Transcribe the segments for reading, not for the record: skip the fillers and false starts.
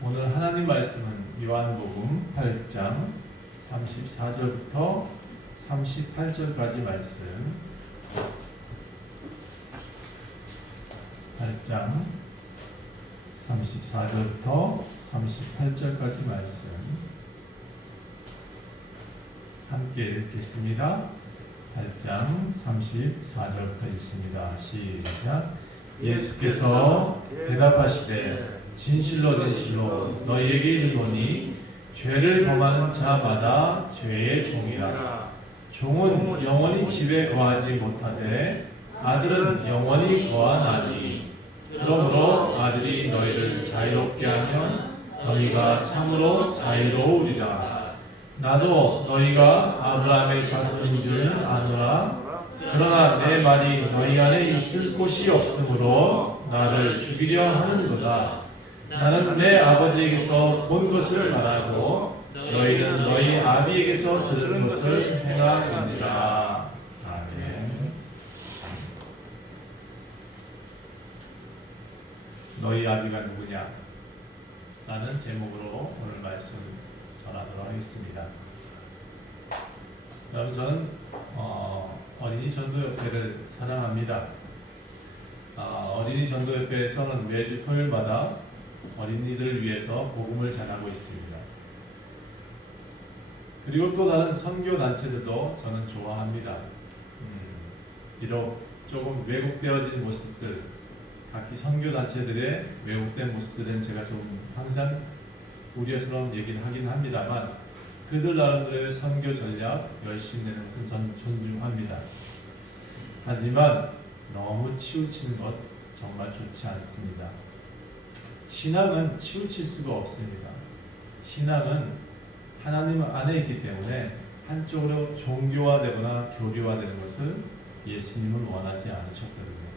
오늘 하나님 말씀은 요한복음 8장 34절부터 38절까지 말씀. 8장 34절부터 38절까지 말씀 함께 읽겠습니다. 8장 34절부터 읽습니다. 시작. 예수께서 대답하시되 진실로 진실로 너희에게 이르노니 죄를 범하는 자마다 죄의 종이라. 종은 영원히 집에 거하지 못하되 아들은 영원히 거하나니. 그러므로 아들이 너희를 자유롭게 하면 너희가 참으로 자유로우리라. 나도 너희가 아브라함의 자손인 줄 아노라. 그러나 내 말이 너희 안에 있을 곳이 없으므로 나를 죽이려 하는도다. 나는 내 아버지에게서 본 것을 말하고 너희는 너희 아비에게서 들은 것을 행하느니라. 아멘. 너희 아비가 누구냐? 라는 제목으로 오늘 말씀 전하도록 하겠습니다. 여러분, 저는 어린이 전도협회를 사랑합니다. 어린이 전도협회에서는 매주 토요일마다 어린이들을 위해서 복음을 전하고 있습니다. 그리고 또 다른 선교 단체들도 저는 좋아합니다. 비록 조금 왜곡되어진 모습들, 각기 선교 단체들의 왜곡된 모습들은 제가 좀 항상 우려스러운 얘기를 하긴 합니다만, 그들 나름대로의 선교 전략 열심히 내는 것은 전 존중합니다. 하지만 너무 치우치는 것 정말 좋지 않습니다. 신앙은 치우칠 수가 없습니다. 신앙은 하나님 안에 있기 때문에 한쪽으로 종교화되거나 교리화되는 것을 예수님은 원하지 않으셨거든요.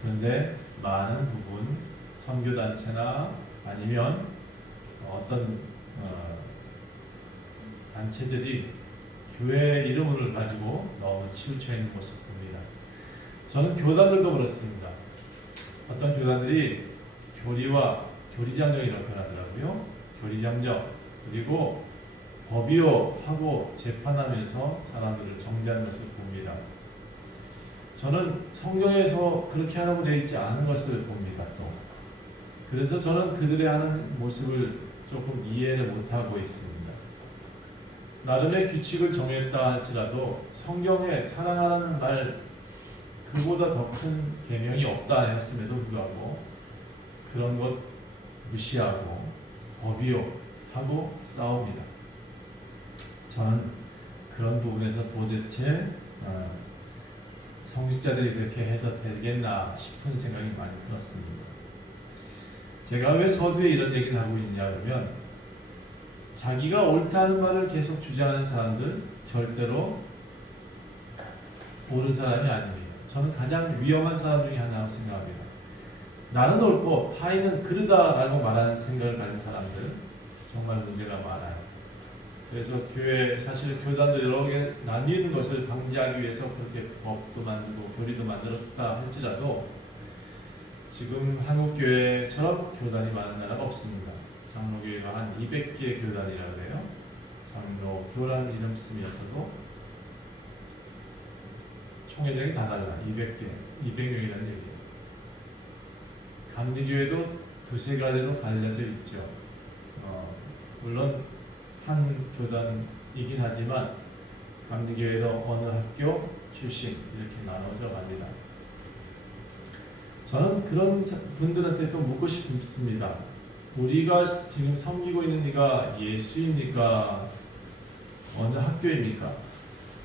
그런데 많은 부분 선교단체나 아니면 어떤 단체들이 교회 이름을 가지고 너무 치우쳐 있는 모습 봅니다. 저는 교단들도 그렇습니다. 어떤 교단들이 교리장정이라고 표현하더라고요. 교리장정, 그리고 법이요하고 재판하면서 사람들을 정죄하는 것을 봅니다. 저는 성경에서 그렇게 하라고 되어 있지 않은 것을 봅니다. 또 그래서 저는 그들의 하는 모습을 조금 이해를 못하고 있습니다. 나름의 규칙을 정했다 할지라도 성경에 사랑하라는 말 그보다 더 큰 계명이 없다 했음에도 불구하고 그런 것 무시하고 법이요 하고 싸웁니다. 저는 그런 부분에서 도대체 성직자들이 그렇게 해서 되겠나 싶은 생각이 많이 들었습니다. 제가 왜 서두에 이런 얘기를 하고 있냐 그러면, 자기가 옳다는 말을 계속 주장하는 사람들 절대로 옳은 사람이 아닙니다. 저는 가장 위험한 사람 중에 하나라고 생각합니다. 나는 옳고 타인은 그르다라고 말하는 생각을 가진 사람들 정말 문제가 많아요. 그래서 사실 교단도 여러 개 나뉘는 것을 방지하기 위해서 그렇게 법도 만들고 교리도 만들었다 할지라도 지금 한국교회처럼 교단이 많은 나라가 없습니다. 장로교회가 한 200개 교단이라고 해요. 장로교라는 이름 쓰면서도 총회장이 다 달라. 200명이라는 얘기예요. 감리교회도 두세 가지로 갈려져 있죠. 물론 한 교단이긴 하지만 감리교회도 어느 학교 출신 이렇게 나눠져 갑니다. 저는 그런 분들한테 또 묻고 싶습니다. 우리가 지금 섬기고 있는 이가 예수입니까? 어느 학교입니까?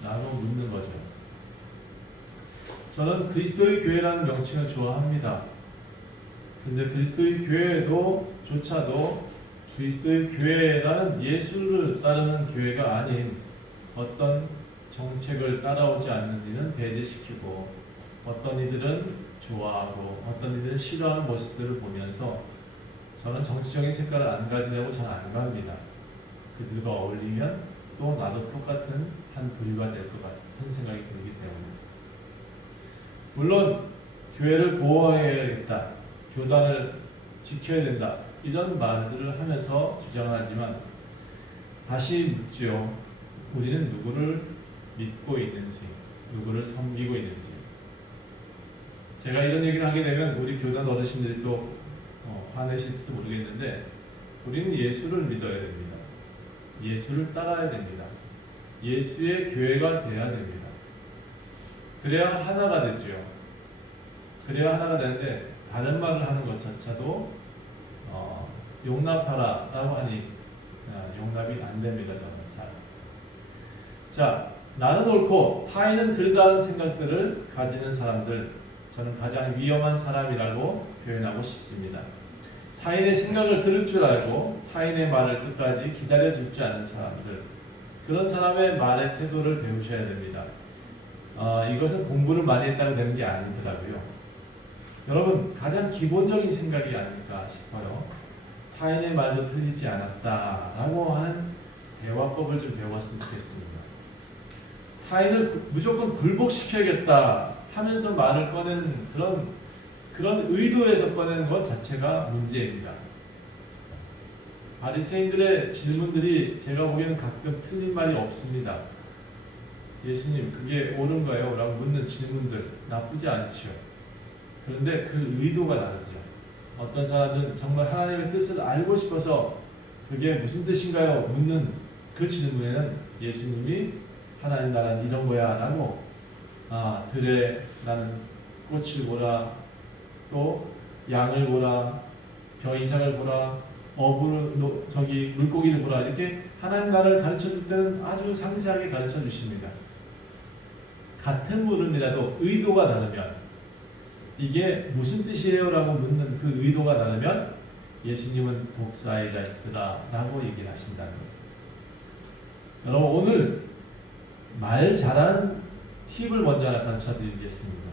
라고 묻는 거죠. 저는 그리스도의 교회라는 명칭을 좋아합니다. 근데 그리스도의 교회조차도 그리스도의 교회라는 예수를 따르는 교회가 아닌 어떤 정책을 따라오지 않는 이는 배제시키고, 어떤 이들은 좋아하고 어떤 이들은 싫어하는 모습들을 보면서 저는 정치적인 색깔을 안 가지려고 잘 안 갑니다. 그들과 어울리면 또 나도 똑같은 한 부류가 될 것 같은 생각이 들기 때문에. 물론 교회를 보호해야겠다, 교단을 지켜야 된다 이런 말들을 하면서 주장을 하지만 다시 묻지요. 우리는 누구를 믿고 있는지, 누구를 섬기고 있는지. 제가 이런 얘기를 하게 되면 우리 교단 어르신들이 또 화내실지도 모르겠는데, 우리는 예수를 믿어야 됩니다. 예수를 따라야 됩니다. 예수의 교회가 돼야 됩니다. 그래야 하나가 되지요. 그래야 하나가 되는데 다른 말을 하는 것조차도 용납하라 라고 하니 용납이 안 됩니다. 저는 잘. 자, 나는 옳고 타인은 그르다는 생각들을 가지는 사람들, 저는 가장 위험한 사람이라고 표현하고 싶습니다. 타인의 생각을 들을 줄 알고 타인의 말을 끝까지 기다려줄 줄 아는 사람들, 그런 사람의 말의 태도를 배우셔야 됩니다. 이것은 공부를 많이 했다고 되는 게 아니더라고요. 여러분, 가장 기본적인 생각이 아닐까 싶어요. 타인의 말도 틀리지 않았다라고 하는 대화법을 좀 배웠으면 좋겠습니다. 타인을 무조건 굴복시켜야겠다 하면서 말을 꺼내는 그런 의도에서 꺼내는 것 자체가 문제입니다. 바리새인들의 질문들이 제가 보기에는 가끔 틀린 말이 없습니다. 예수님, 그게 옳은 거예요? 라고 묻는 질문들 나쁘지 않죠. 그런데 그 의도가 다르죠. 어떤 사람은 정말 하나님의 뜻을 알고 싶어서 그게 무슨 뜻인가요? 묻는 그 질문에는 예수님이 하나님 나라는 이런 거야 라고 들에 나는 꽃을 보라, 또 양을 보라, 벼 이삭을 보라, 저기 물고기를 보라, 이렇게 하나님 나라를 가르쳐 줄 때는 아주 상세하게 가르쳐 주십니다. 같은 물음이라도 의도가 다르면, 이게 무슨 뜻이에요? 라고 묻는 그 의도가 다르면 예수님은 독사의 자식들아 라고 얘기를 하신다는 거죠. 여러분, 오늘 말 잘하는 팁을 먼저 하나 가르쳐 드리겠습니다.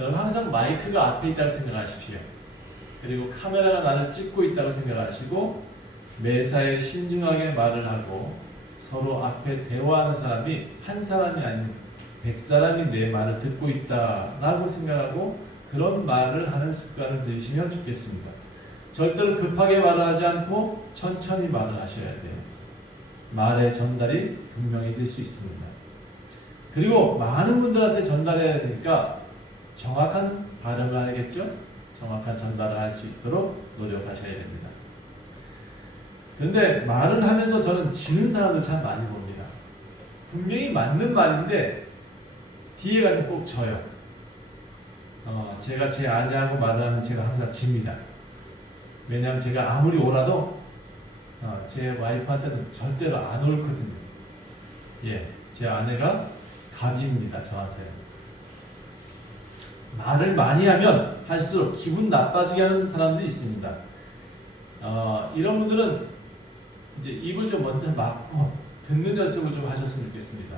여러분, 항상 마이크가 앞에 있다고 생각하십시오. 그리고 카메라가 나를 찍고 있다고 생각하시고 매사에 신중하게 말을 하고 서로 앞에 대화하는 사람이 한 사람이 아닌 100사람이 내 말을 듣고 있다라고 생각하고 그런 말을 하는 습관을 들이시면 좋겠습니다. 절대로 급하게 말을 하지 않고 천천히 말을 하셔야 돼요. 말의 전달이 분명해질 수 있습니다. 그리고 많은 분들한테 전달해야 되니까 정확한 발음을 하겠죠? 정확한 전달을 할 수 있도록 노력하셔야 됩니다. 그런데 말을 하면서 저는 지는 사람들 참 많이 봅니다. 분명히 맞는 말인데 뒤에 가서 꼭 져요. 제가 제 아내하고 말을 하면 제가 항상 집니다. 왜냐하면 제가 아무리 옳아도 제 와이프한테는 절대로 안 옳거든요. 예, 제 아내가 갑입니다. 저한테. 말을 많이 하면 할수록 기분 나빠지게 하는 사람들이 있습니다. 이런 분들은 이제 입을 좀 먼저 막고 듣는 연습을 좀 하셨으면 좋겠습니다.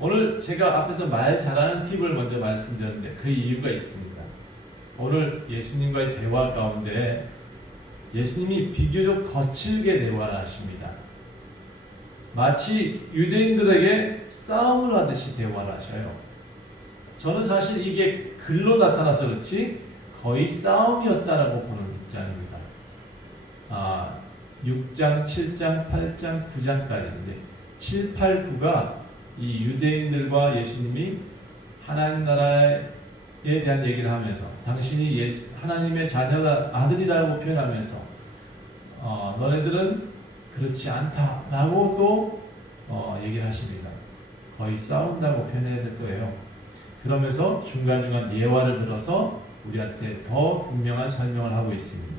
오늘 제가 앞에서 말 잘하는 팁을 먼저 말씀드렸는데 그 이유가 있습니다. 오늘 예수님과의 대화 가운데 예수님이 비교적 거칠게 대화를 하십니다. 마치 유대인들에게 싸움을 하듯이 대화를 하셔요. 저는 사실 이게 글로 나타나서 그렇지 거의 싸움이었다라고 보는 입장입니다. 6장, 7장, 8장, 9장까지 이제 7, 8, 9가 이 유대인들과 예수님이 하나님 나라에 대한 얘기를 하면서 당신이 하나님의 자녀다, 아들이라고 표현하면서 너네들은 그렇지 않다라고 또 얘기를 하십니다. 거의 싸운다고 표현해야 될 거예요. 그러면서 중간중간 예화를 들어서 우리한테 더 분명한 설명을 하고 있습니다.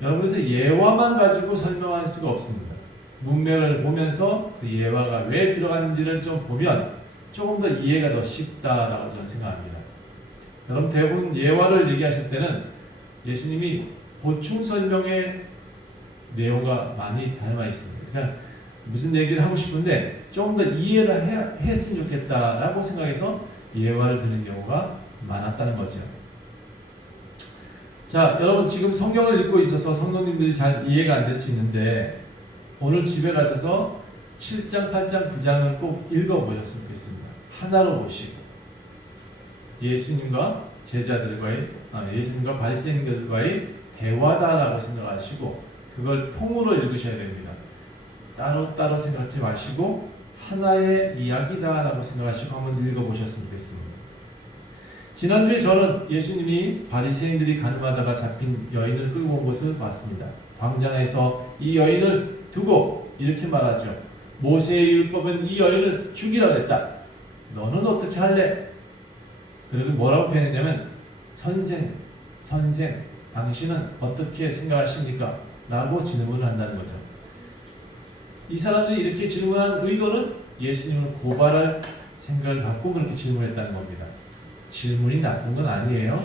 여러분, 그래서 예화만 가지고 설명할 수가 없습니다. 문맥을 보면서 그 예화가 왜 들어가는지를 좀 보면 조금 더 이해가 더 쉽다라고 저는 생각합니다. 여러분, 대부분 예화를 얘기하실 때는 예수님이 보충 설명의 내용과 많이 닮아 있습니다. 그러니까 무슨 얘기를 하고 싶은데 조금 더 이해를 했으면 좋겠다라고 생각해서 예화를 드는 경우가 많았다는 거죠. 자, 여러분, 지금 성경을 읽고 있어서 성도님들이 잘 이해가 안 될 수 있는데 오늘 집에 가셔서 7장, 8장, 9장을 꼭 읽어보셨으면 좋겠습니다. 하나로 보시고 예수님과 제자들과의 예수님과 바리새인들과의 대화다라고 생각하시고 그걸 통으로 읽으셔야 됩니다. 따로따로 생각하지 마시고 하나의 이야기다라고 생각하시고 한번 읽어보셨으면 좋겠습니다. 지난주에 저는 예수님이 바리새인들이 가늠하다가 잡힌 여인을 끌고 온 것을 봤습니다. 광장에서 이 여인을 두고 이렇게 말하죠. 모세의 율법은 이 여인을 죽이라 그랬다. 너는 어떻게 할래? 그리고 뭐라고 표현했냐면 선생, 당신은 어떻게 생각하십니까? 라고 질문을 한다는 거죠. 이 사람들이 이렇게 질문한 의도는 예수님을 고발할 생각을 갖고 그렇게 질문했다는 겁니다. 질문이 나쁜 건 아니에요.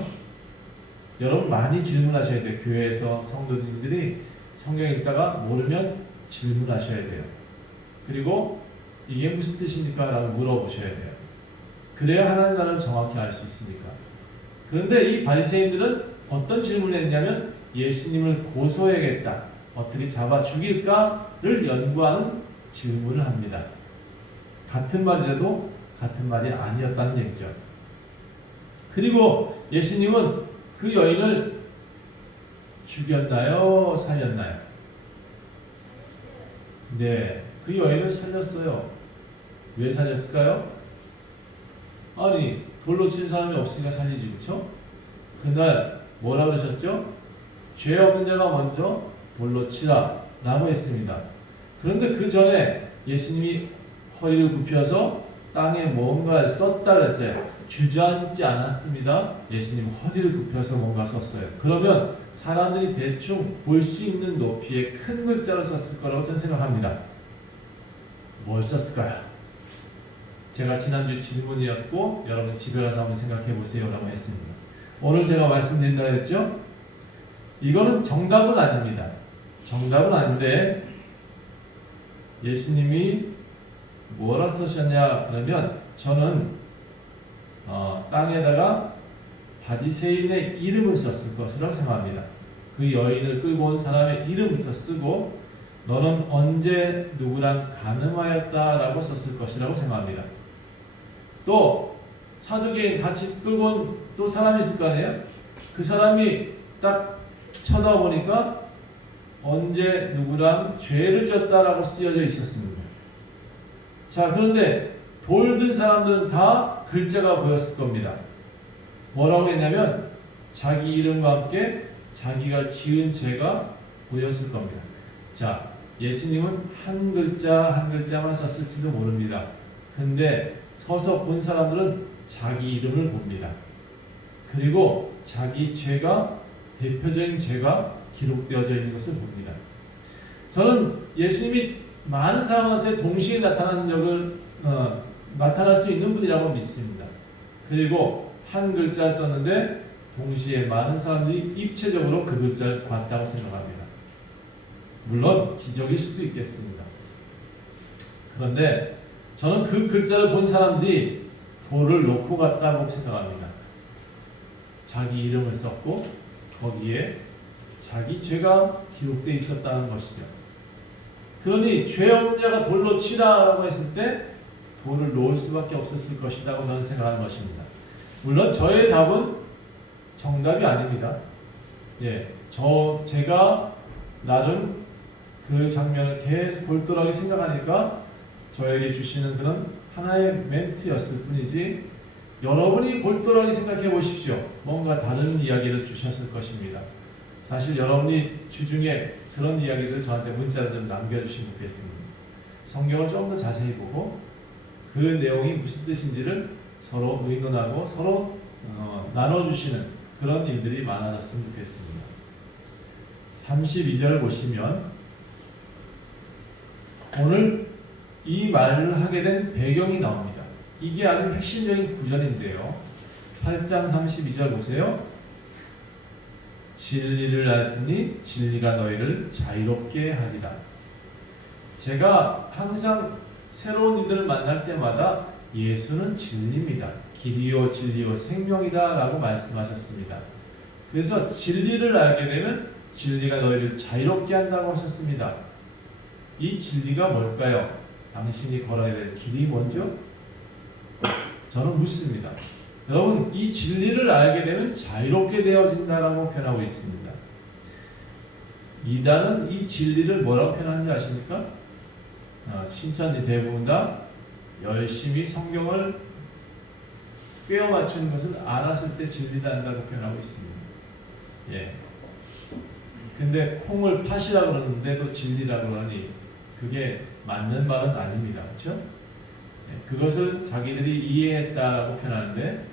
여러분 많이 질문하셔야 돼요. 교회에서 성도님들이 성경 읽다가 모르면 질문하셔야 돼요. 그리고 이게 무슨 뜻입니까? 라고 물어보셔야 돼요. 그래야 하나님 나라를 정확히 알 수 있으니까. 그런데 이 바리새인들은 어떤 질문을 했냐면 예수님을 고소해야겠다. 어떻게 잡아 죽일까를 연구하는 질문을 합니다. 같은 말이라도 같은 말이 아니었다는 얘기죠. 그리고 예수님은 그 여인을 죽였나요? 살렸나요? 네, 그 여인을 살렸어요. 왜 살렸을까요? 아니, 돌로 친 사람이 없으니까 살리지, 그렇죠? 그날 뭐라 그러셨죠? 죄 없는 자가 먼저 돌로 치라 라고 했습니다. 그런데 그 전에 예수님이 허리를 굽혀서 땅에 뭔가를 썼다 그랬어요. 주저앉지 않았습니다. 예수님 허리를 굽혀서 뭔가 썼어요. 그러면 사람들이 대충 볼 수 있는 높이의 큰 글자로 썼을 거라고 저는 생각합니다. 뭘 썼을까요? 제가 지난주 질문이었고 여러분 집에 가서 한번 생각해 보세요 라고 했습니다. 오늘 제가 말씀드린다 했죠? 이거는 정답은 아닙니다. 정답은 아닌데 예수님이 뭐라 쓰셨냐 그러면 저는 땅에다가 바리새인의 이름을 썼을 것이라고 생각합니다. 그 여인을 끌고 온 사람의 이름부터 쓰고 너는 언제 누구랑 간음하였다라고 썼을 것이라고 생각합니다. 또 사두개인 같이 끌고 온 또 사람이 있을 거 아니에요? 그 사람이 딱 쳐다보니까 언제 누구랑 죄를 지었다라고 쓰여져 있었습니다. 자, 그런데 돌든 사람들은 다 글자가 보였을 겁니다. 뭐라고 했냐면 자기 이름과 함께 자기가 지은 죄가 보였을 겁니다. 자, 예수님은 한 글자 한 글자만 썼을지도 모릅니다. 근데 서서 본 사람들은 자기 이름을 봅니다. 그리고 자기 죄가 대표적인 죄가 기록되어져 있는 것을 봅니다. 저는 예수님이 많은 사람한테 동시에 나타날 수 있는 분이라고 믿습니다. 그리고 한 글자를 썼는데 동시에 많은 사람들이 입체적으로 그 글자를 봤다고 생각합니다. 물론 기적일 수도 있겠습니다. 그런데 저는 그 글자를 본 사람들이 돌을 놓고 갔다고 생각합니다. 자기 이름을 썼고 거기에 자기 죄가 기록되어 있었다는 것이죠. 그러니 죄 없는 자가 돌로 치라라고 했을 때 돌을 놓을 수밖에 없었을 것이라고 저는 생각하는 것입니다. 물론 저의 답은 정답이 아닙니다. 제가 나름 그 장면을 계속 골똘하게 생각하니까 저에게 주시는 그런 하나의 멘트였을 뿐이지 여러분이 골똘하게 생각해 보십시오. 뭔가 다른 이야기를 주셨을 것입니다. 사실 여러분이 주중에 그런 이야기들을 저한테 문자로 좀 남겨주시면 좋겠습니다. 성경을 좀 더 자세히 보고 그 내용이 무슨 뜻인지를 서로 의논하고 서로 나눠주시는 그런 일들이 많아졌으면 좋겠습니다. 32절 보시면 오늘 이 말을 하게 된 배경이 나옵니다. 이게 아주 핵심적인 구절인데요. 8장 32절 보세요. 진리를 알지니 진리가 너희를 자유롭게 하리라. 제가 항상 새로운 이들을 만날 때마다 예수는 진리입니다. 길이요 진리요 생명이다 라고 말씀하셨습니다. 그래서 진리를 알게 되면 진리가 너희를 자유롭게 한다고 하셨습니다. 이 진리가 뭘까요? 당신이 걸어야 될 길이 뭔죠? 저는 묻습니다. 여러분, 이 진리를 알게 되면 자유롭게 되어진다라고 표현하고 있습니다. 이단은 이 진리를 뭐라고 표현하는지 아십니까? 신천지 대부분 다 열심히 성경을 꿰어 맞추는 것을 알았을 때 진리다 한다고 표현하고 있습니다. 예. 근데 콩을 팥이라 그러는데도 진리라 그러니 그게 맞는 말은 아닙니다. 그렇죠? 예. 그것을 자기들이 이해했다라고 표현하는데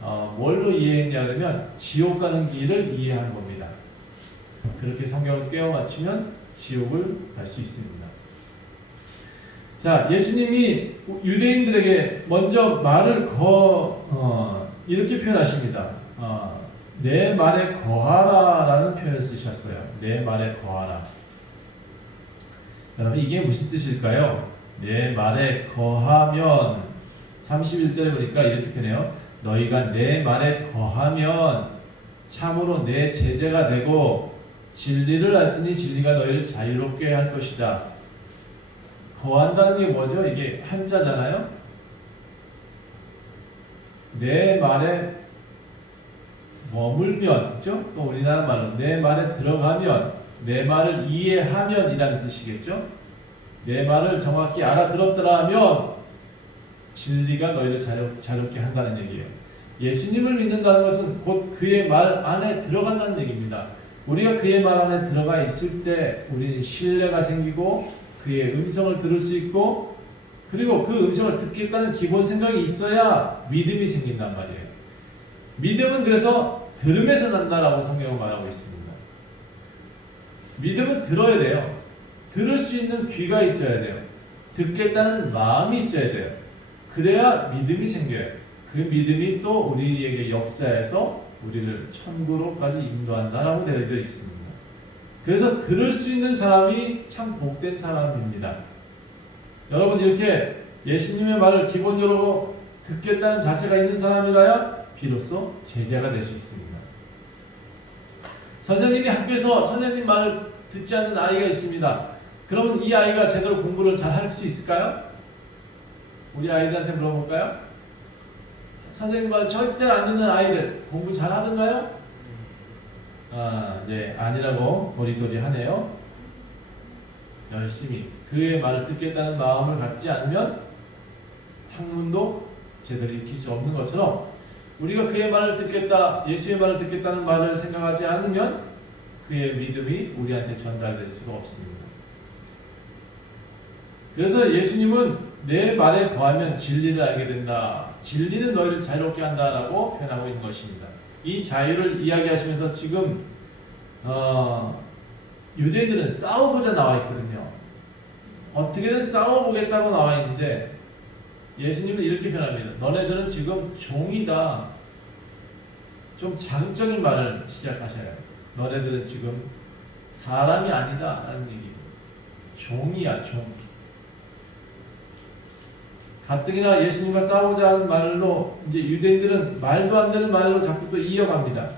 뭘로 이해했냐 그러면 지옥 가는 길을 이해한 겁니다. 그렇게 성경을 꿰어 맞추면 지옥을 갈 수 있습니다. 자, 예수님이 유대인들에게 먼저 말을 이렇게 표현하십니다. 내 말에 거하라 라는 표현을 쓰셨어요. 내 말에 거하라. 여러분 이게 무슨 뜻일까요? 내 말에 거하면 31절에 보니까 이렇게 표현해요. 너희가 내 말에 거하면 참으로 내 제자가 되고 진리를 알지니 진리가 너희를 자유롭게 할 것이다. 거한다는 게 뭐죠? 이게 한자잖아요. 내 말에 머물면, 그죠? 또 우리나라 말로 내 말에 들어가면, 내 말을 이해하면 이라는 뜻이겠죠? 내 말을 정확히 알아들었더라면 진리가 너희를 자유롭게 한다는 얘기예요. 예수님을 믿는다는 것은 곧 그의 말 안에 들어간다는 얘기입니다. 우리가 그의 말 안에 들어가 있을 때 우리는 신뢰가 생기고 그의 음성을 들을 수 있고 그리고 그 음성을 듣겠다는 기본 생각이 있어야 믿음이 생긴단 말이에요. 믿음은 그래서 들음에서 난다라고 성경은 말하고 있습니다. 믿음은 들어야 돼요. 들을 수 있는 귀가 있어야 돼요. 듣겠다는 마음이 있어야 돼요. 그래야 믿음이 생겨요. 그 믿음이 또 우리에게 역사해서 우리를 천국으로까지 인도한다라고 되어져 있습니다. 그래서 들을 수 있는 사람이 참 복된 사람입니다. 여러분 이렇게 예수님의 말을 기본적으로 듣겠다는 자세가 있는 사람이라야 비로소 제자가 될 수 있습니다. 선생님이 학교에서 선생님 말을 듣지 않는 아이가 있습니다. 그러면 이 아이가 제대로 공부를 잘 할 수 있을까요? 우리 아이들한테 물어볼까요? 선생님 말 절대 안 듣는 아이들 공부 잘 하던가요? 네, 아니라고 도리도리 하네요. 열심히 그의 말을 듣겠다는 마음을 갖지 않으면 학문도 제대로 익힐 수 없는 것처럼 우리가 그의 말을 듣겠다, 예수의 말을 듣겠다는 말을 생각하지 않으면 그의 믿음이 우리한테 전달될 수가 없습니다. 그래서 예수님은 내 말에 거하면 진리를 알게 된다. 진리는 너희를 자유롭게 한다라고 표현하고 있는 것입니다. 이 자유를 이야기하시면서 지금 유대인들은 싸워보자 나와 있거든요. 어떻게든 싸워보겠다고 나와 있는데 예수님은 이렇게 표현합니다. 너네들은 지금 종이다. 좀 자극적인 말을 시작하셔요. 너네들은 지금 사람이 아니다 라는 얘기입니다. 종이야, 종. 가뜩이나 예수님과 싸우자 하는 말로 이제 유대인들은 말도 안 되는 말로 자꾸 또 이어갑니다.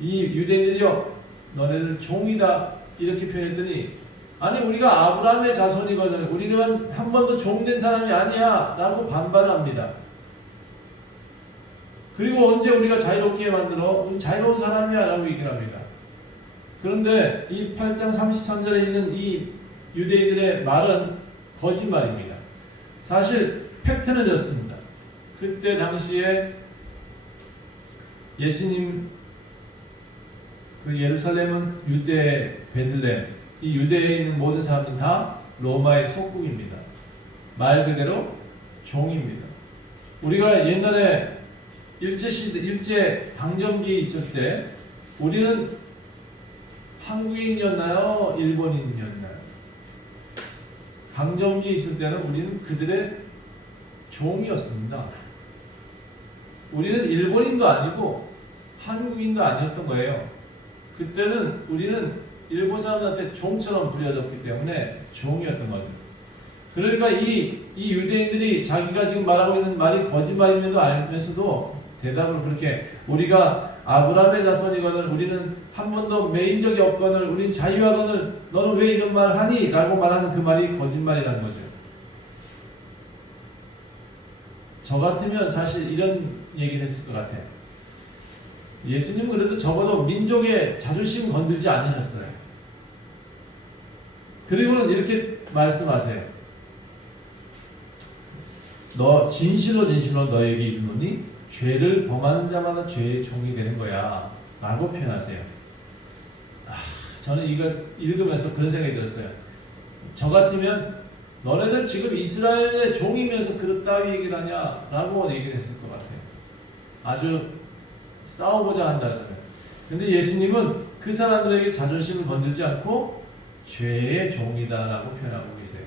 이 유대인들이요, 너네들 종이다 이렇게 표현했더니 아니 우리가 아브라함의 자손이거든, 우리는 한 번도 종된 사람이 아니야 라고 반발을 합니다. 그리고 언제 우리가 자유롭게 만들어? 우리 자유로운 사람이야 라고 얘기를 합니다. 그런데 이 8장 33절에 있는 이 유대인들의 말은 거짓말입니다. 사실 팩트는 이렇습니다. 그때 당시에 예수님 그 예루살렘은 유대 베들레헴, 이 유대에 있는 모든 사람들은 다 로마의 속국입니다. 말 그대로 종입니다. 우리가 옛날에 일제 강점기에 있을 때 우리는 한국인이었나요? 일본인이었나요? 강점기에 있을 때는 우리는 그들의 종이었습니다. 우리는 일본인도 아니고 한국인도 아니었던 거예요. 그때는 우리는 일본 사람들한테 종처럼 불려졌기 때문에 종이었던 거죠. 그러니까 이 유대인들이 자기가 지금 말하고 있는 말이 거짓말임에도 알면서도 대답을 그렇게 우리가 아브라함의 자손이거늘 우리는 한 번도 매인 적이 없거늘 우린 자유하거늘 너는 왜 이런 말을 하니? 라고 말하는 그 말이 거짓말이라는 거죠. 저 같으면 사실 이런 얘기를 했을 것 같아요. 예수님은 그래도 적어도 민족의 자존심 건들지 않으셨어요. 그리고는 이렇게 말씀하세요. 너 진실로 너에게 이르노니 죄를 범하는 자마다 죄의 종이 되는 거야 라고 표현하세요. 저는 이거 읽으면서 그런 생각이 들었어요. 저 같으면 너네들 지금 이스라엘의 종이면서 그릇 따위 얘기를 하냐 라고 얘기를 했을 것 같아요. 아주 싸우고자 한다는 거예요. 근데 예수님은 그 사람들에게 자존심을 건들지 않고 죄의 종이다 라고 표현하고 계세요.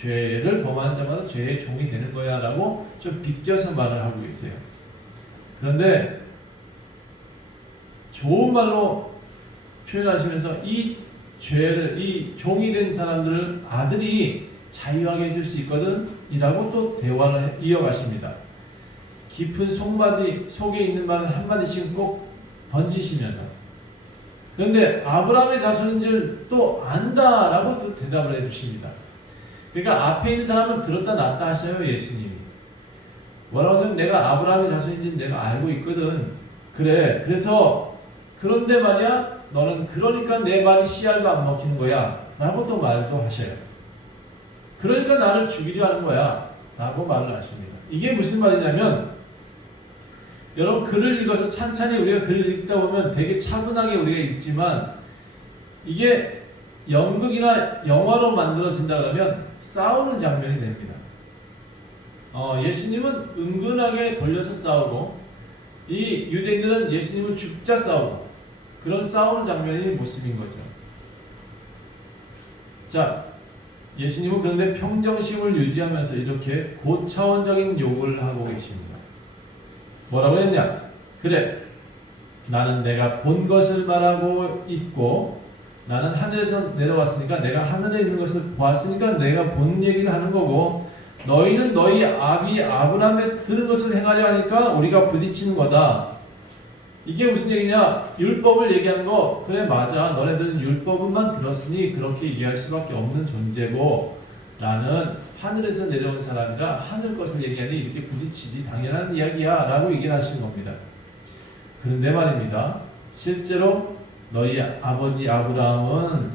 죄를 범하는 자마다 죄의 종이 되는 거야 라고 좀 비껴서 말을 하고 계세요. 그런데 좋은 말로 표현하시면서 이 죄를, 이 종이 된 사람들을 아들이 자유하게 해줄 수 있거든 이라고 또 대화를 이어가십니다. 깊은 속에 있는 말을 한마디씩 꼭 던지시면서, 그런데 아브라함의 자손인 줄 또 안다라고 또 대답을 해주십니다. 그러니까 앞에 있는 사람은 들었다 놨다 하셔요. 예수님이 뭐라고 하면 내가 아브라함의 자손인지 내가 알고 있거든. 그래, 그래서 그런데 말이야 너는 그러니까 내 말이 씨알도 안 먹히는 거야 라고 또 말도 하셔요. 그러니까 나를 죽이려 하는 거야 라고 말을 하십니다. 이게 무슨 말이냐면, 여러분 글을 읽어서 찬찬히 우리가 글을 읽다 보면 되게 차분하게 우리가 읽지만 이게 연극이나 영화로 만들어진다 그러면 싸우는 장면이 됩니다. 예수님은 은근하게 돌려서 싸우고 이 유대인들은 예수님을 죽자 싸우고 그런 싸우는 장면이 모습인 거죠. 자, 예수님은 그런데 평정심을 유지하면서 이렇게 고차원적인 욕을 하고 계십니다. 뭐라고 했냐? 그래, 나는 내가 본 것을 말하고 있고 나는 하늘에서 내려왔으니까 내가 하늘에 있는 것을 보았으니까 내가 본 얘기를 하는 거고, 너희는 너희 아비 아브라함에서 들은 것을 행하려 하니까 우리가 부딪히는 거다. 이게 무슨 얘기냐? 율법을 얘기하는 거. 그래, 맞아. 너네들은 율법만 들었으니 그렇게 얘기할 수밖에 없는 존재고 나는 하늘에서 내려온 사람이라 하늘 것을 얘기하니 이렇게 부딪히지 당연한 이야기야 라고 얘기를 하시는 겁니다. 그런데 말입니다, 실제로 너희 아버지 아브라함은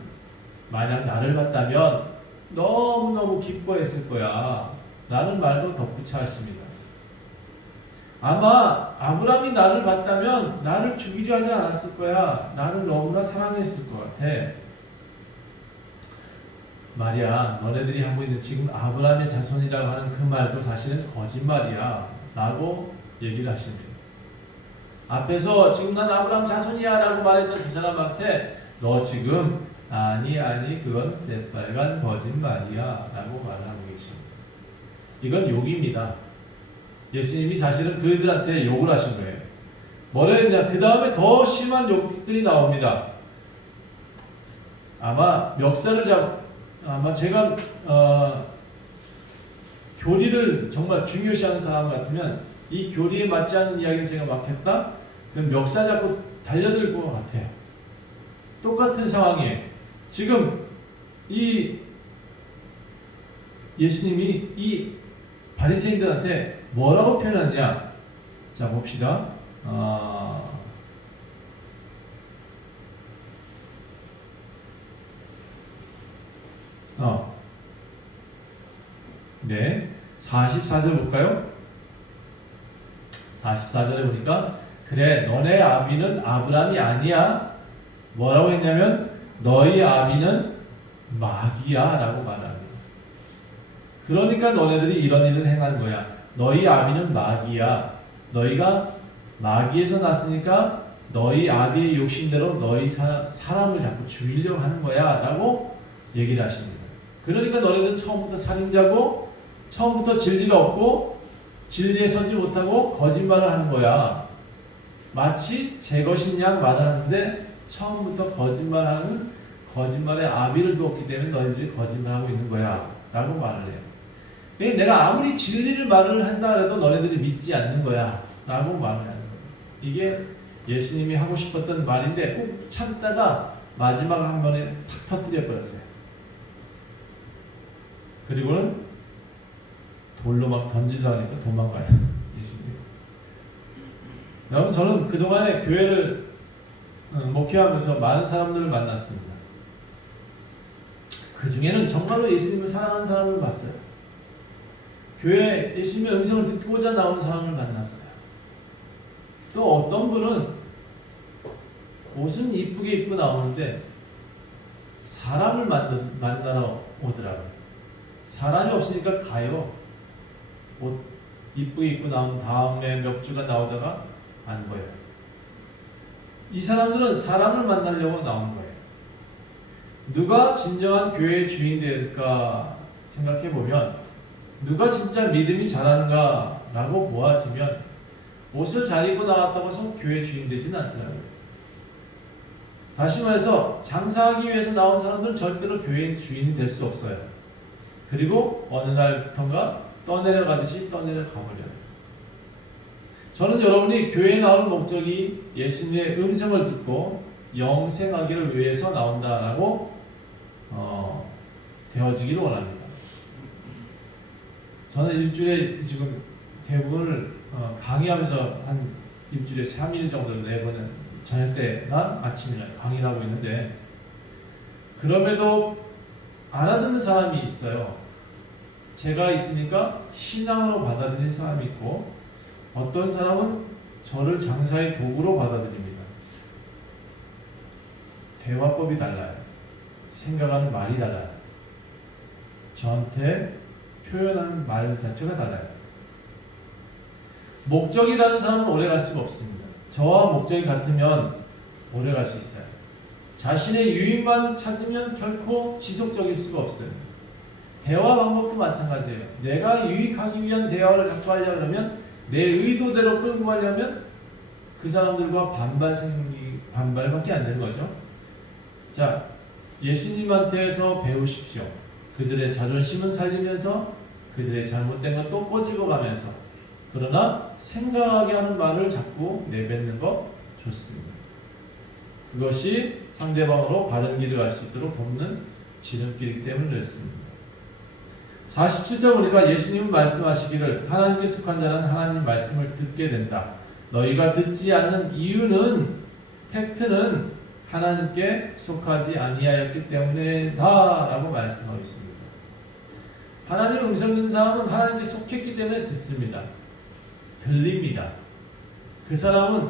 만약 나를 봤다면 너무너무 기뻐했을 거야 라는 말도 덧붙여 하십니다. 아마 아브라함이 나를 봤다면 나를 죽이려 하지 않았을 거야. 나를 너무나 사랑했을 것 같아. 말이야, 너네들이 하고 있는 지금 아브라함의 자손이라고 하는 그 말도 사실은 거짓말이야 라고 얘기를 하십니다. 앞에서 지금 난 아브라함 자손이야 라고 말했던 그 사람한테 너 지금 아니 그건 새빨간 거짓말이야 라고 말하고 계십니다. 이건 욕입니다. 예수님이 사실은 그들한테 욕을 하신 거예요. 뭐라 했냐? 그 다음에 더 심한 욕들이 나옵니다. 아마 아마 제가 교리를 정말 중요시하는 사람 같으면 이 교리에 맞지 않는 이야기를 제가 막 했다? 그럼 멱살 잡고 달려들 것 같아요. 똑같은 상황이에요. 지금 이 예수님이 이 바리새인들한테 뭐라고 표현하냐? 자, 봅시다. 네, 44절 볼까요? 44절에 보니까 그래, 너네 아비는 아브라함이 아니야. 뭐라고 했냐면 너희 아비는 마귀야 라고 말합니다. 그러니까 너네들이 이런 일을 행하는 거야. 너희 아비는 마귀야. 너희가 마귀에서 났으니까 너희 아비의 욕심대로 너희 사람을 자꾸 죽이려고 하는 거야 라고 얘기를 하십니다. 그러니까 너네들은 처음부터 살인자고 처음부터 진리가 없고 진리에 서지 못하고 거짓말을 하는 거야. 마치 제 것인 양 말하는데 처음부터 거짓말하는 거짓말에 아비를 두었기 때문에 너희들이 거짓말하고 있는 거야 라고 말을 해요. 내가 아무리 진리를 말을 한다 해도 너네들이 믿지 않는 거야 라고 말을 하는 거예요. 이게 예수님이 하고 싶었던 말인데 꼭 참다가 마지막 한 번에 탁 터뜨려 버렸어요. 그리고는 돌로 막 던지려고 하니까 도망가요. 예수님. 여러분, 저는 그동안에 교회를 목회하면서 많은 사람들을 만났습니다. 그 중에는 정말로 예수님을 사랑하는 사람을 봤어요. 교회 예수님의 음성을 듣고자 나온 사람을 만났어요. 또 어떤 분은 옷은 이쁘게 입고 나오는데 사람을 만나러 오더라고요. 사람이 없으니까 가요. 옷 이쁘게 입고 나온 다음에 몇 주가 나오다가 안 보여요. 이 사람들은 사람을 만나려고 나온 거예요. 누가 진정한 교회의 주인이 될까 생각해보면 누가 진짜 믿음이 잘하는가 라고 보아지면 옷을 잘 입고 나왔다고 해서 교회 주인 되지는 않더라고요. 다시 말해서 장사하기 위해서 나온 사람들은 절대로 교회 주인이 될 수 없어요. 그리고 어느 날부터가 떠내려가듯이 떠내려가버려요. 저는 여러분이 교회에 나오는 목적이 예수님의 음성을 듣고 영생하기를 위해서 나온다라고 되어지기를 원합니다. 저는 일주일에 지금 대부분을 강의하면서 한 일주일에 3일 정도를 내보는 저녁 때나 아침이나 강의를 하고 있는데 그럼에도 알아듣는 사람이 있어요. 제가 있으니까 신앙으로 받아들이는 사람이 있고 어떤 사람은 저를 장사의 도구로 받아들입니다. 대화법이 달라요. 생각하는 말이 달라요. 저한테 표현하는 말 자체가 달라요. 목적이 다른 사람은 오래 갈 수가 없습니다. 저와 목적이 같으면 오래 갈 수 있어요. 자신의 유익만 찾으면 결코 지속적일 수가 없어요. 대화 방법도 마찬가지예요. 내가 유익하기 위한 대화를 자꾸 하려고 하면 내 의도대로 끌고 가려면 그 사람들과 반발밖에 안 되는 거죠. 자, 예수님한테서 배우십시오. 그들의 자존심은 살리면서 그들의 잘못된 건 또 꼬집어 가면서 그러나 생각하게 하는 말을 자꾸 내뱉는 거 좋습니다. 그것이 상대방으로 바른 길을 갈 수 있도록 돕는 지름길이기 때문에 그렇습니다. 47절 보니까 예수님은 말씀하시기를 하나님께 속한 자는 하나님 말씀을 듣게 된다. 너희가 듣지 않는 이유는 팩트는 하나님께 속하지 아니하였기 때문에다 라고 말씀하고 있습니다. 하나님 음성 듣는 사람은 하나님께 속했기 때문에 듣습니다. 들립니다. 그 사람은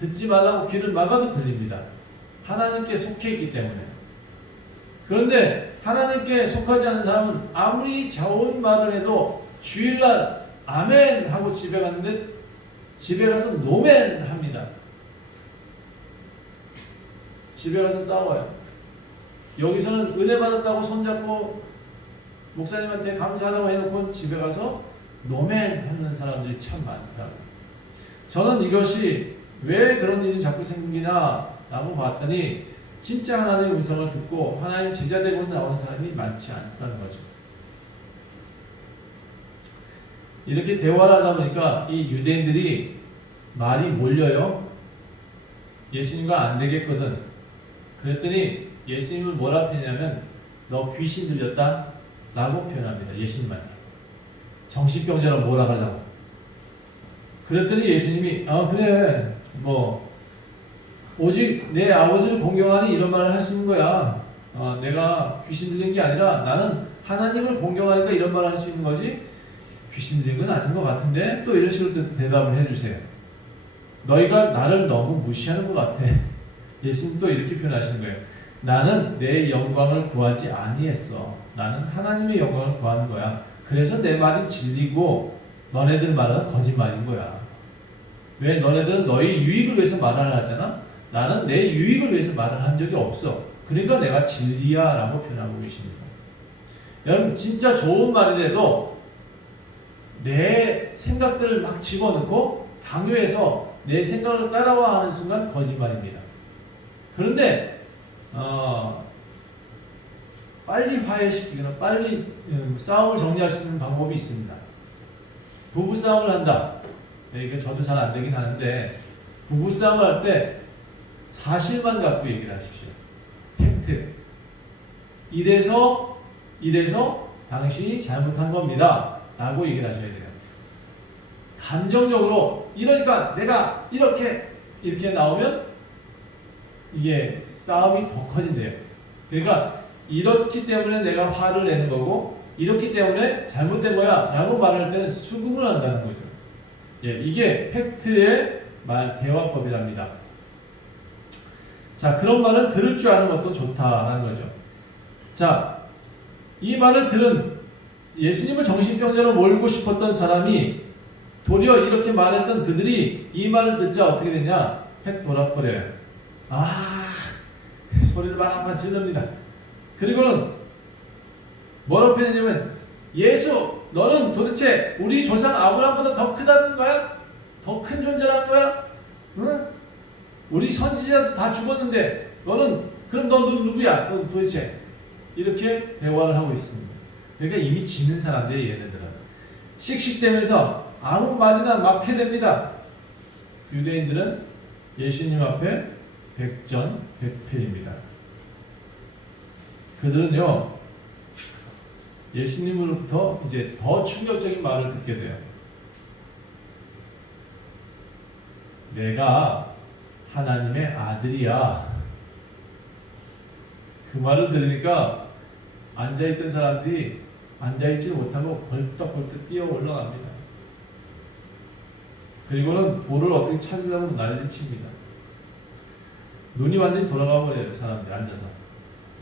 듣지 말라고 귀를 막아도 들립니다. 하나님께 속해 있기 때문에. 그런데 하나님께 속하지 않은 사람은 아무리 좋은 말을 해도 주일날 아멘 하고 집에 갔는데 집에 가서 노멘 합니다. 집에 가서 싸워요. 여기서는 은혜 받았다고 손잡고 목사님한테 감사하다고 해놓고 집에 가서 노멘 하는 사람들이 참 많더라고요. 저는 이것이 왜 그런 일이 자꾸 생기나 라고 봤더니 진짜 하나님의 음성을 듣고 하나님 제자 되고 나오는 사람이 많지 않다는 거죠. 이렇게 대화를 하다 보니까 이 유대인들이 말이 몰려요. 예수님과 안 되겠거든. 그랬더니 예수님은 뭐라 표현하냐면 너 귀신 들렸다? 라고 표현합니다. 예수님한테. 정신병자로 몰아가려고. 그랬더니 예수님이 그래 뭐 오직 내 아버지를 공경하니 이런 말을 할 수 있는 거야. 내가 귀신 들린 게 아니라 나는 하나님을 공경하니까 이런 말을 할 수 있는 거지 귀신 들린 건 아닌 것 같은데 또 이런 식으로 대답을 해주세요. 너희가 나를 너무 무시하는 것 같아. 예수님 또 이렇게 표현하시는 거예요. 나는 내 영광을 구하지 아니했어. 나는 하나님의 영광을 구하는 거야. 그래서 내 말이 진리고 너네들 말은 거짓말인 거야. 왜? 너네들은 너희 유익을 위해서 말을 하잖아. 나는 내 유익을 위해서 말을 한 적이 없어. 그러니까 내가 진리야 라고 표현하고 계십니다. 여러분 진짜 좋은 말이라도 내 생각들을 막 집어넣고 강요해서 내 생각을 따라와 하는 순간 거짓말입니다. 그런데 빨리 화해시키거나 빨리 싸움을 정리할 수 있는 방법이 있습니다. 부부싸움을 한다. 이게 저도 잘 안 되긴 하는데 부부싸움을 할 때 사실만 갖고 얘기를 하십시오. 팩트. 이래서 당신이 잘못한 겁니다. 라고 얘기를 하셔야 돼요. 감정적으로 이러니까 내가 이렇게 나오면 이게 싸움이 더 커진대요. 그러니까 이렇기 때문에 내가 화를 내는 거고 이렇기 때문에 잘못된 거야 라고 말할 때는 수긍을 한다는 거죠. 예, 이게 팩트의 대화법이랍니다. 자, 그런 말은 들을 줄 아는 것도 좋다라는 거죠. 자, 이 말을 들은 예수님을 정신병자로 몰고 싶었던 사람이 도리어 이렇게 말했던 그들이 이 말을 듣자 어떻게 되냐? 획 돌아버려요. 소리를 바람만 지릅니다. 그리고는 뭐라고 표현하냐면 예수, 너는 도대체 우리 조상 아브라함보다 더 크다는 거야? 더 큰 존재라는 거야? 응? 우리 선지자도 다 죽었는데 그럼 넌 누구야? 너 도대체 이렇게 대화를 하고 있습니다. 그러니까 이미 지는 사람들이 얘네들은 씩씩대면서 아무 말이나 막 해댑니다. 유대인들은 예수님 앞에 백전백패입니다. 그들은요 예수님으로부터 이제 더 충격적인 말을 듣게 돼요. 내가 하나님의 아들이야. 그 말을 들으니까 앉아있던 사람들이 앉아있지 못하고 벌떡벌떡 뛰어 올라갑니다. 그리고는 돌을 어떻게 찾으려고 난리를 칩니다. 눈이 완전히 돌아가 버려요. 사람들이 앉아서.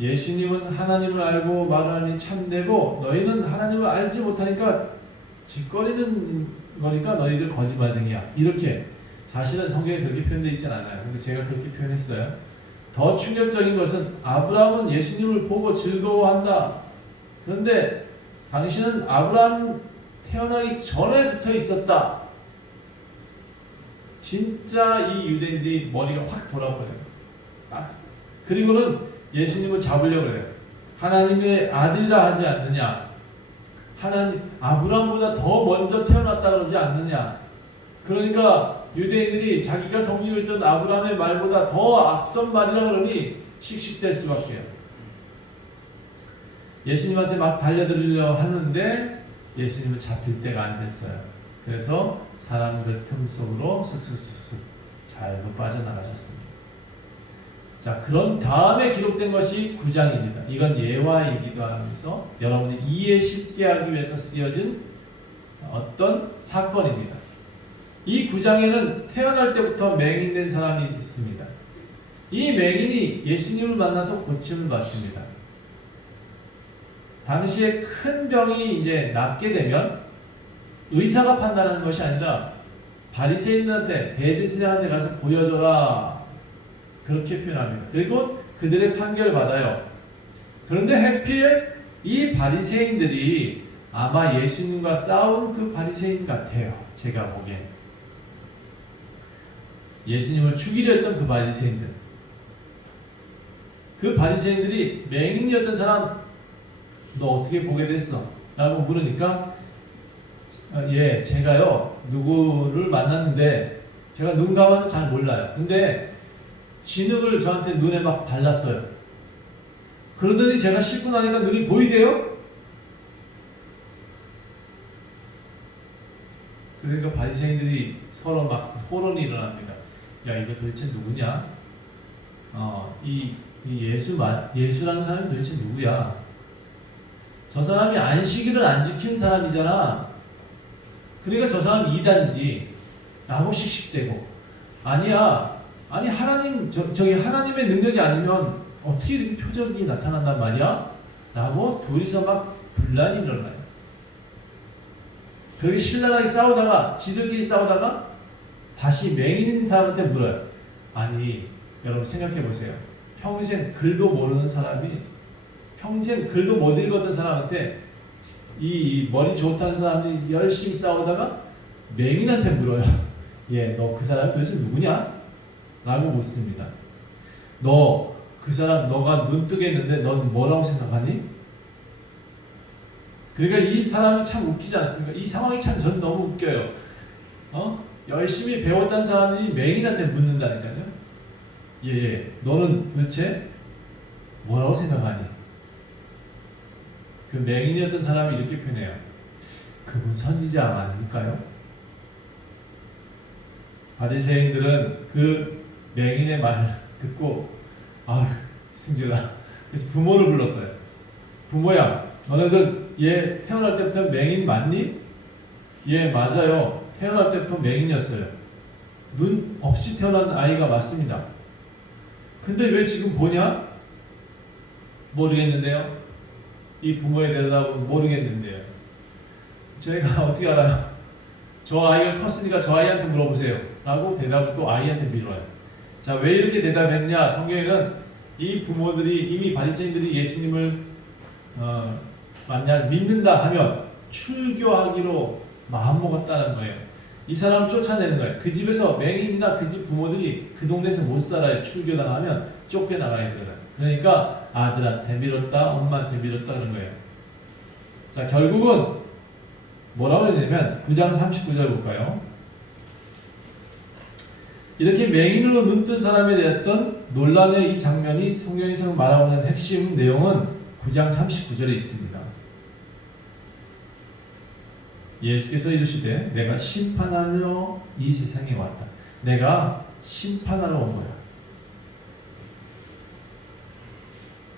예수님은 하나님을 알고 말하니 참되고 너희는 하나님을 알지 못하니까 짓거리는 거니까 너희들 거짓말쟁이야. 이렇게 사실은 성경에 그렇게 표현되어 있진 않아요. 근데 제가 그렇게 표현했어요. 더 충격적인 것은 아브라함은 예수님을 보고 즐거워한다. 그런데 당신은 아브라함 태어나기 전에 붙어 있었다. 진짜 이 유대인들이 머리가 확 돌아버려요. 그리고는 예수님을 잡으려고 해요. 하나님의 아들이라 하지 않느냐? 아브라함보다 더 먼저 태어났다 그러지 않느냐? 그러니까 유대인들이 자기가 섬기고 있던 아브라함의 말보다 더 앞선 말이라 그러니 씩씩댈 수밖에요. 예수님한테 막 달려들려 하는데 예수님은 잡힐 때가 안 됐어요. 그래서 사람들 틈 속으로 슥슥슥슥 잘도 빠져나가셨습니다. 자, 그런 다음에 기록된 것이 9장입니다. 이건 예화이기도 하면서 여러분이 이해 쉽게 하기 위해서 쓰여진 어떤 사건입니다. 이 9장에는 태어날 때부터 맹인된 사람이 있습니다. 이 맹인이 예수님을 만나서 고침을 받습니다. 당시에 큰 병이 이제 낫게 되면 의사가 판단하는 것이 아니라 바리새인들한테 대제사장한테 가서 보여줘라 그렇게 표현합니다. 그리고 그들의 판결을 받아요. 그런데 해필 이 바리새인들이 아마 예수님과 싸운 그 바리새인 같아요. 제가 보기엔 예수님을 죽이려 했던 그 바리새인들. 그 바리새인들이 맹인이었던 사람 너 어떻게 보게 됐어? 라고 물으니까 예, 제가요 누구를 만났는데 제가 눈 감아서 잘 몰라요. 근데 진흙을 저한테 눈에 막 발랐어요. 그러더니 제가 씻고 나니까 눈이 보이대요. 그러니까 바리새인들이 서로 막 토론이 일어납니다. 야, 이거 도대체 누구냐? 이 예수라는 사람이 도대체 누구야? 저 사람이 안식일을 안 지킨 사람이잖아. 그러니까 저 사람 이단이지. 라고 씩씩대고. 아니야. 아니 저기 하나님의 능력이 아니면 어떻게 이렇게 표적이 나타난단 말이야? 라고 둘이서 막 분란이 일어나요. 그렇게 신랄하게 싸우다가 지들끼리 싸우다가 다시 맹인인 사람한테 물어요. 아니 여러분 생각해 보세요. 평생 글도 모르는 사람이 평생 글도 못 읽었던 사람한테 이 머리 좋다는 사람이 열심히 싸우다가 맹인한테 물어요. 예, 너 그 사람 도대체 누구냐? 라고 묻습니다. 너 그 사람 너가 눈 뜨겠는데 넌 뭐라고 생각하니? 그러니까 이 사람이 참 웃기지 않습니까? 이 상황이 참 전 너무 웃겨요. 열심히 배웠다는 사람이 맹인한테 묻는다니까요. 예, 너는 도대체 뭐라고 생각하니? 그 맹인이었던 사람이 이렇게 표현해요. 그분 선지자 아닐까요? 바리새인들은 그 맹인의 말을 듣고 승질나. 그래서 부모를 불렀어요. 부모야, 너네들 얘 태어날 때부터 맹인 맞니? 예, 맞아요. 태어날 때부터 맹인이었어요. 눈 없이 태어난 아이가 맞습니다. 근데 왜 지금 보냐? 모르겠는데요. 이 부모의 대답은 모르겠는데요. 제가 어떻게 알아요? 저 아이가 컸으니까 저 아이한테 물어보세요. 라고 대답을 또 아이한테 밀어요. 자, 왜 이렇게 대답했냐? 성경에는 이 부모들이 이미 바리새인들이 예수님을 만약 믿는다 하면 출교하기로 마음먹었다는 거예요. 이 사람을 쫓아내는 거예요. 그 집에서 맹인이나 그 집 부모들이 그 동네에서 못 살아요. 출교당하면 쫓겨나가야 되는 거예요. 그러니까 아들한테 밀었다, 엄마한테 밀었다 그런 거예요. 자, 결국은 뭐라고 했냐면 9장 39절 볼까요? 이렇게 맹인으로 눈뜬 사람에 대했던 논란의 이 장면이 성경에서 말하고 있는 핵심 내용은 9장 39절에 있습니다. 예수께서 이르시되 내가 심판하러 이 세상에 왔다. 내가 심판하러 온 거야.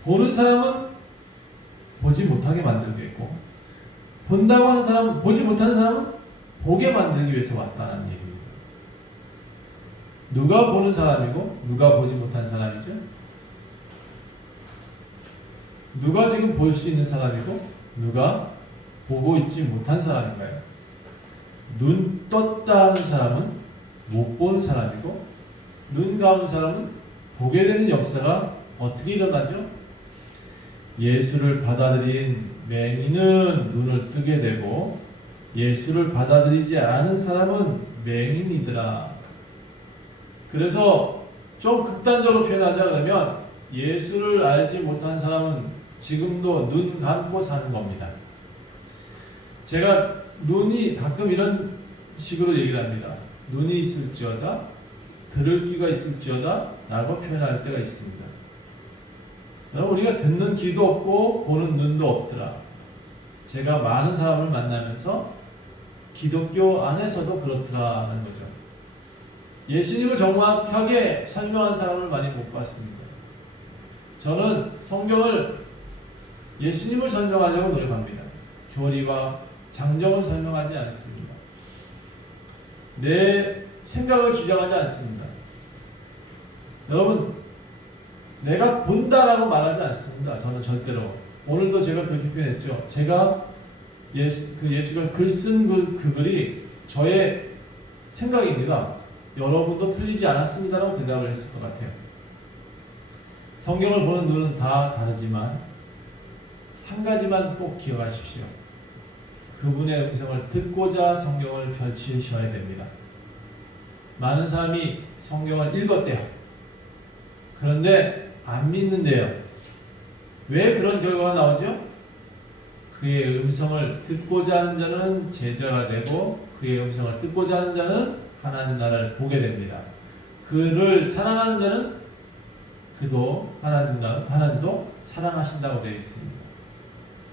보는 사람은 보지 못하게 만들겠고 본다고 하는 사람은 보지 못하는 사람은 보게 만들기 위해서 왔다는 얘기입니다. 누가 보는 사람이고 누가 보지 못한 사람이죠? 누가 지금 볼 수 있는 사람이고 누가 보고 있지 못한 사람인가요? 눈 떴다 하는 사람은 못 보는 사람이고 눈 감은 사람은 보게 되는 역사가 어떻게 일어나죠? 예수를 받아들인 맹인은 눈을 뜨게 되고 예수를 받아들이지 않은 사람은 맹인이더라. 그래서 좀 극단적으로 표현하자 그러면 예수를 알지 못한 사람은 지금도 눈 감고 사는 겁니다. 제가 눈이 가끔 이런 식으로 얘기를 합니다. 눈이 있을지어다, 들을 귀가 있을지어다 라고 표현할 때가 있습니다. 여러분, 우리가 듣는 귀도 없고 보는 눈도 없더라. 제가 많은 사람을 만나면서 기독교 안에서도 그렇더라는 거죠. 예수님을 정확하게 설명한 사람을 많이 못 봤습니다. 저는 성경을 예수님을 설명하려고 노력합니다. 교리와 장정을 설명하지 않습니다. 내 생각을 주장하지 않습니다. 여러분, 내가 본다라고 말하지 않습니다. 저는 절대로. 오늘도 제가 그렇게 표현했죠. 제가 예수가 글 쓴 그 글이 저의 생각입니다. 여러분도 틀리지 않았습니다라고 대답을 했을 것 같아요. 성경을 보는 눈은 다 다르지만 한 가지만 꼭 기억하십시오. 그분의 음성을 듣고자 성경을 펼치셔야 됩니다. 많은 사람이 성경을 읽었대요. 그런데 안 믿는데요. 왜 그런 결과가 나오죠? 그의 음성을 듣고자 하는 자는 제자가 되고 그의 음성을 듣고자 하는 자는 하나님 나라를 보게 됩니다. 그를 사랑하는 자는 그도 하나님도 사랑하신다고 되어 있습니다.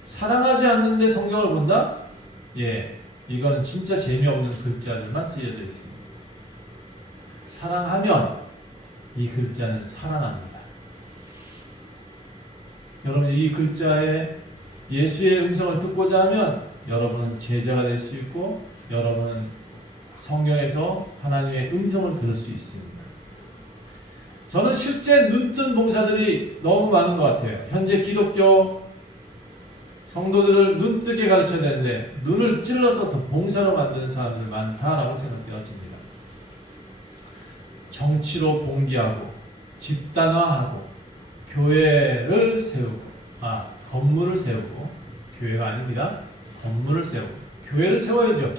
사랑하지 않는데 성경을 본다? 예, 이거는 진짜 재미없는 글자들만 쓰여져 있습니다. 사랑하면 이 글자는 살아납니다. 여러분, 이 글자에 예수의 음성을 듣고자 하면 여러분은 제자가 될 수 있고 여러분은 성경에서 하나님의 음성을 들을 수 있습니다. 저는 실제 눈뜬 봉사들이 너무 많은 것 같아요. 현재 기독교 성도들을 눈뜨게 가르쳐야 되는데 눈을 찔러서 더 봉사로 만드는 사람들이 많다라고 생각되어집니다. 정치로 봉기하고 집단화하고 교회를 세우고 건물을 세우고 교회가 아닙니다. 건물을 세우고 교회를 세워야죠.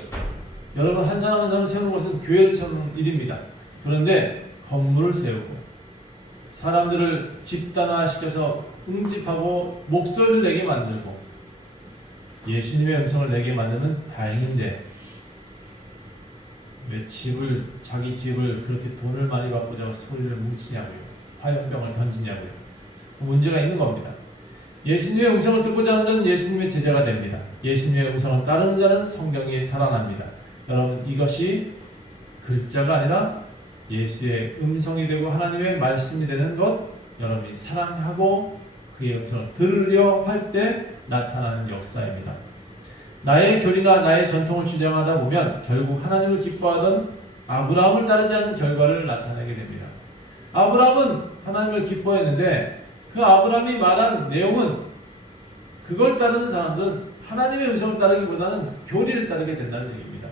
여러분, 한 사람 한 사람 세우는 것은 교회를 세우는 일입니다. 그런데 건물을 세우고 사람들을 집단화시켜서 응집하고 목소리를 내게 만들고 예수님의 음성을 내게 만드는 다행인데 왜 자기 집을 그렇게 돈을 많이 받고자 소리를 뭉치냐고요. 화염병을 던지냐고요. 문제가 있는 겁니다. 예수님의 음성을 듣고자 하는 자는 예수님의 제자가 됩니다. 예수님의 음성을 따르는 자는 성경에 살아납니다. 여러분, 이것이 글자가 아니라 예수의 음성이 되고 하나님의 말씀이 되는 것, 여러분이 사랑하고 그의 음성을 들으려 할 때 나타나는 역사입니다. 나의 교리나 나의 전통을 주장하다 보면 결국 하나님을 기뻐하던 아브라함을 따르지 않는 결과를 나타내게 됩니다. 아브라함은 하나님을 기뻐했는데 그 아브라함이 말한 내용은 그걸 따르는 사람들은 하나님의 음성을 따르기보다는 교리를 따르게 된다는 얘기입니다.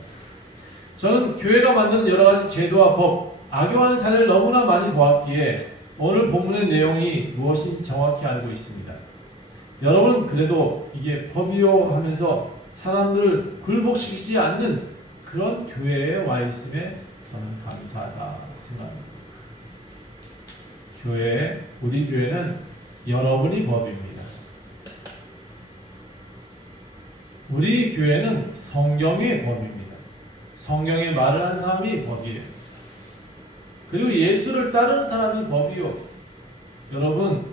저는 교회가 만드는 여러 가지 제도와 법, 악용하는 사례를 너무나 많이 보았기에 오늘 본문의 내용이 무엇인지 정확히 알고 있습니다. 여러분 그래도 이게 법이요 하면서 사람들을 굴복시키지 않는 그런 교회에 와 있음에 저는 감사하다 생각합니다. 우리 교회는 여러분이 법입니다. 우리 교회는 성경의 법입니다. 성경의 말을 한 사람이 법이에요. 그리고 예수를 따르는 사람이 법이요. 여러분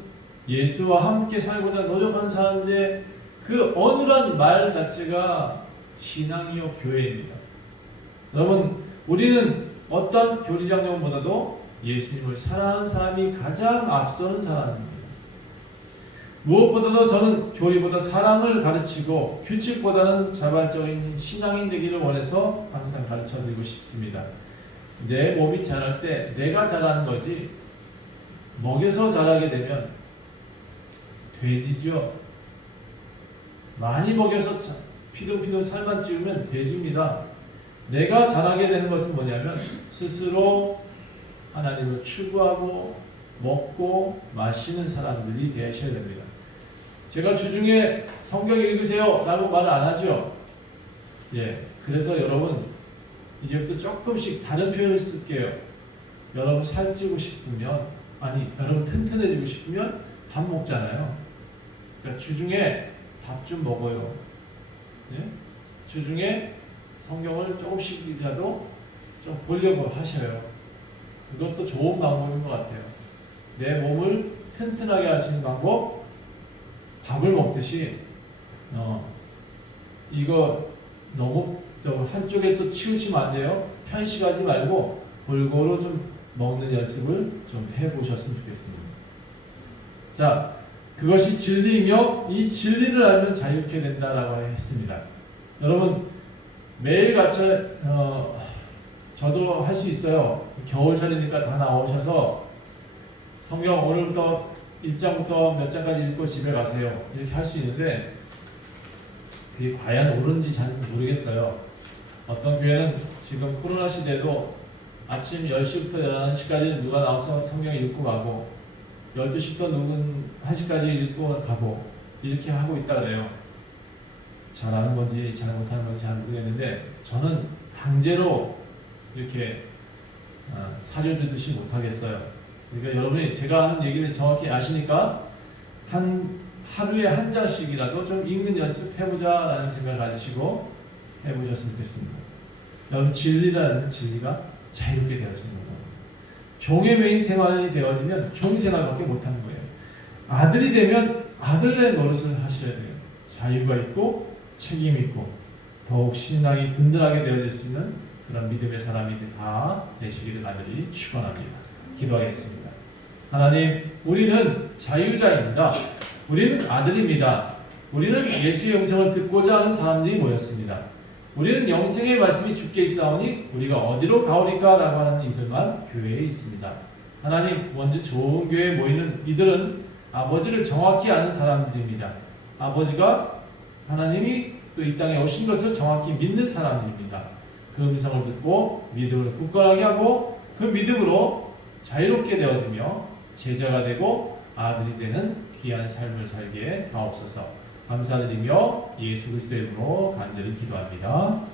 예수와 함께 살고자 노력한 사람들의 그 어눌한 말 자체가 신앙이요 교회입니다. 여러분 우리는 어떤 교리장령보다도 예수님을 사랑하는 사람이 가장 앞서는 사람입니다. 무엇보다도 저는 교리보다 사랑을 가르치고 규칙보다는 자발적인 신앙인 되기를 원해서 항상 가르쳐드리고 싶습니다. 내 몸이 자랄 때 내가 자라는 거지 먹여서 자라게 되면 돼지죠. 많이 먹여서 피둥피둥 살만 찌우면 돼지입니다. 내가 자라게 되는 것은 뭐냐면 스스로 하나님을 추구하고 먹고 마시는 사람들이 되셔야 됩니다. 제가 주중에 성경 읽으세요 라고 말을 안 하죠. 그래서 여러분 이제부터 조금씩 다른 표현을 쓸게요. 여러분 살찌고 싶으면 여러분 튼튼해지고 싶으면 밥 먹잖아요. 그러니까 주중에 밥 좀 먹어요. 주중에 성경을 조금씩이라도 좀 보려고 하셔요. 그것도 좋은 방법인 것 같아요. 내 몸을 튼튼하게 하시는 방법, 밥을 먹듯이 이거 너무 한쪽에 또 치우치면 안 돼요. 편식하지 말고 골고루 좀 먹는 연습을 좀 해보셨으면 좋겠습니다. 자, 그것이 진리이며 이 진리를 알면 자유케 된다라고 했습니다. 여러분 매일같이 저도 할 수 있어요. 겨울철이니까 다 나오셔서 성경 오늘부터 1장부터 몇 장까지 읽고 집에 가세요. 이렇게 할 수 있는데 그게 과연 옳은지 잘 모르겠어요. 어떤 교회는 지금 코로나 시대도 아침 10시부터 11시까지 누가 나와서 성경 읽고 가고 12시부터 누군 1시까지 읽고 가고 이렇게 하고 있다 그래요. 잘하는 건지 잘 못하는 건지 잘 모르겠는데 저는 강제로 이렇게 사려주듯이 못하겠어요. 그러니까 여러분이 제가 하는 얘기를 정확히 아시니까 하루에 한 장씩이라도 좀 읽는 연습해보자 라는 생각을 가지시고 해보셨으면 좋겠습니다. 여러분 진리라는 진리가 자유롭게 되어지는 거예요. 종의 매인 생활이 되어지면 종 생활밖에 못하는 거예요. 아들이 되면 아들의 노릇을 하셔야 돼요. 자유가 있고 책임이 있고 더욱 신앙이 든든하게 되어질 수 있는 그런 믿음의 사람이 다 되시기를 간절히 축원합니다. 기도하겠습니다. 하나님, 우리는 자유자입니다. 우리는 아들입니다. 우리는 예수의 음성을 듣고자 하는 사람들이 모였습니다. 우리는 영생의 말씀이 주께 있사오니 우리가 어디로 가오리까 라고 하는 이들만 교회에 있습니다. 하나님, 먼저 좋은 교회에 모이는 이들은 아버지를 정확히 아는 사람들입니다. 아버지가 하나님이 또 이 땅에 오신 것을 정확히 믿는 사람들입니다. 그 음성을 듣고 믿음을 굳건하게 하고 그 믿음으로 자유롭게 되어지며 제자가 되고 아들이 되는 귀한 삶을 살게 하옵소서. 감사드리며 예수 그리스도의 이름으로 간절히 기도합니다. 아멘.